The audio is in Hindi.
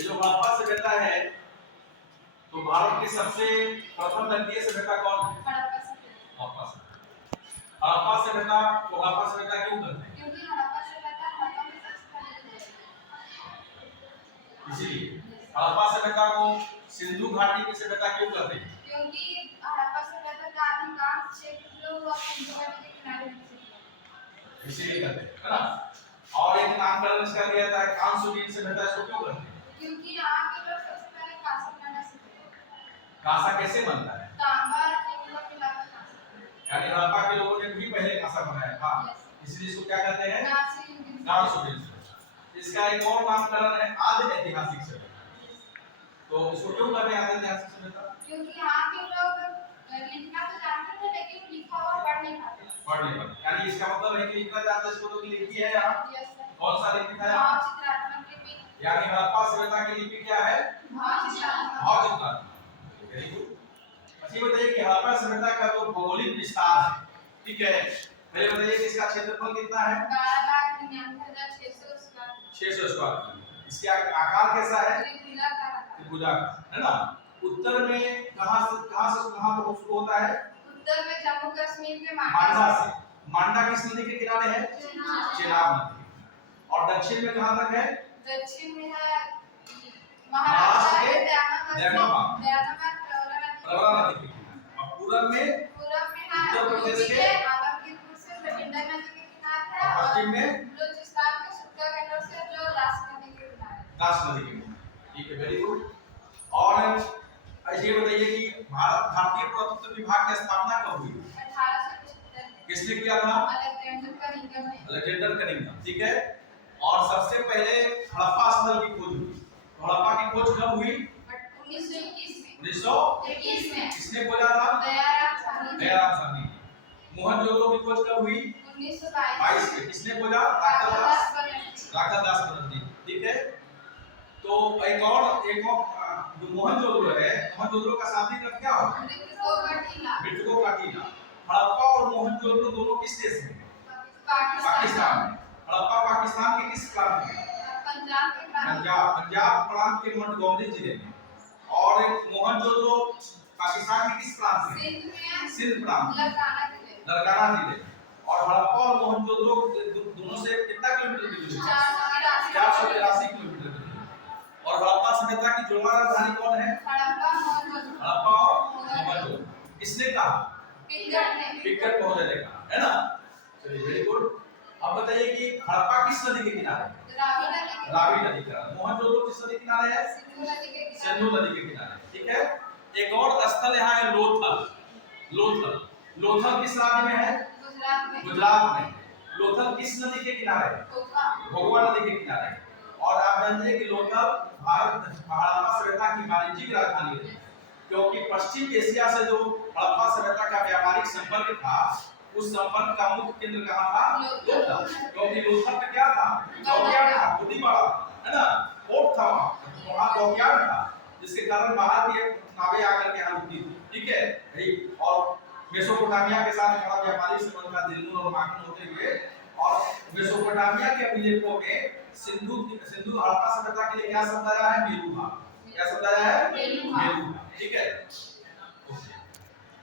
ये जो हड़प्पा सभ्यता है, तो भारत की सबसे प्रथम नगरीय सभ्यता कौन है? हड़प्पा सभ्यता। हड़प्पा सभ्यता को हड़प्पा सभ्यता क्यों कहते हैं? क्योंकि हड़प्पा सभ्यता हड़प्पा में सबसे पहले इसीलिए हड़प्पा सभ्यता को सिंधु घाटी की सभ्यता क्यों कहते हैं? क्योंकि हड़प्पा सभ्यता का अधिकांश क्षेत्र जो सिंधु नदी के किनारे है, इसीलिए कहते हैं, है ना? और एक नामकरण इसका दिया जाता है कांसुदीन सभ्यता, इसको क्यों कहते हैं? क्योंकि यहाँ के लोग सबसे पहले कांसा बनाना सीखे। कांसा कैसे बनता है? तांबा और नीला मिलाकर कांसा। यानी हड़प्पा के लोगों ने भी पहले कांसा बनाया था, इसलिए इसको क्या कहते हैं? कांसुदीन सभ्यता। इसका एक और नामकरण है आदि ऐतिहासिक सभ्यता। तो इसको क्यों कहते हैं आदि ऐतिहासिक सभ्यता? क्योंकि यहाँ के लोग लिखना तो जानते थे लेकिन लिखा हुआ पढ़ नहीं पाते। पढ़ नहीं पाते, यानी इसका मतलब है कि लिखना जानते हैं, इसको तो लिखी है यहाँ। Yes sir. कौन सा लिपि था? चित्रात्मक लिपि। यानी हड़प्पा सभ्यता की लिपि क्या है? चित्रात्मक। Very good. अच्छी बताइए कि हड़प्पा सभ्यता का जो भौगोलिक विस्तार है, ठीक है, पहले बताइए कि इसका क्षेत्रफल कितना है? 12,99,600 स्क्वायर। 600 square kilometre. इसका आकार कैसा है? त्रिभुजाकार। है ना? उत्तर में कहां से कहां पर शुरू होता है? उत्तर में जम्मू कश्मीर के मांडा से। मांडा किस नदी के किनारे है? चेनाब नदी। और दक्षिण में कहां तक है? दक्षिण में है महाराष्ट्र के दयानबाग प्रवरा नदी के किनारे। और पूरब में है उत्तर प्रदेश के आलमगीरपुर से बठिंडा नदी के किनारे है। और पश्चिम में बलूचिस्तान के सुक्का गंडों से जो रास नदी के किनारे। दास नदी के किनारे। ठीक है, वेरी गुड। और ये बताइए कि भारतीय पुरातत्व विभाग की स्थापना कब हुई? 1875। किसने किया था? Alexander Cunningham. ठीक है। और सबसे पहले हड़प्पा स्थल की खोज हुई। तो हड़प्पा की खोज कब हुई? 1921 में। 1921 में। किसने खोजा था? दयाराम साहनी ने। मोहनजोदड़ो की खोज कब हुई? 1922 में। किसने खोजा? राघव दास बनर्जी। ठीक है। तो एक और जो मोहनजोदड़ो है, मोहनजोदड़ो का शाब्दिक अर्थ क्या होता है? मृतकों का टीला। हड़प्पा और मोहनजोदड़ो दोनों किस देश में? पाकिस्तान में। हड़प्पा पाकिस्तान के किस प्रांत में? पंजाब प्रांत के मोंटगोमरी जिले में। और मोहनजोदड़ो पाकिस्तान के किस प्रांत में? सिंध प्रांत, लड़काना जिले। और हड़प्पा और मोहनजोदड़ो दोनों से कितना किलोमीटर दूर है? 483 किलोमीटर दूर। और हड़प्पा सभ्यता की जुड़वा राजधानी कौन है? हड़प्पा और मोहनजोदड़ो। किसने कहा? पिगट महोदय ने कहा, है ना? चलिए, वेरी गुड। अब बताइए कि हड़प्पा किस नदी के किनारे है? रावी नदी के किनारे। मोहनजोदड़ो किस नदी के किनारे है? सिंधु नदी के किनारे। ठीक है। एक और स्थल यहाँ है लोथल। लोथल किस राज्य में है? गुजरात में। लोथल किस नदी के किनारे है? भोगवा नदी के किनारे। और आप जानते हैं कि लोथल भारत हड़प्पा सभ्यता की वाणिज्यिक राजधानी है, क्योंकि पश्चिम एशिया से जो हड़प्पा सभ्यता का व्यापारिक संपर्क था, उस संपर्क का मुख्य केंद्र कहाँ था? लोथल। क्योंकि लोथल में क्या था? डॉकयार्ड था, बहुत ही बड़ा, है ना? पोर्ट था वहाँ डॉकयार्ड था, जिसके कारण बाहर की नावें आकर के यहाँ रुकती थी। ठीक है। और मेसोपोटामिया के साथ बड़ा व्यापारिक संबंध था, दिल्ली और मागन होते हुए। और मेसोपोटामिया के अभिलेखों में सिंधु हड़प्पा सभ्यता के लिए क्या शब्द आया है? मेलुहा। क्या शब्द आया है? मेलुहा। ठीक है।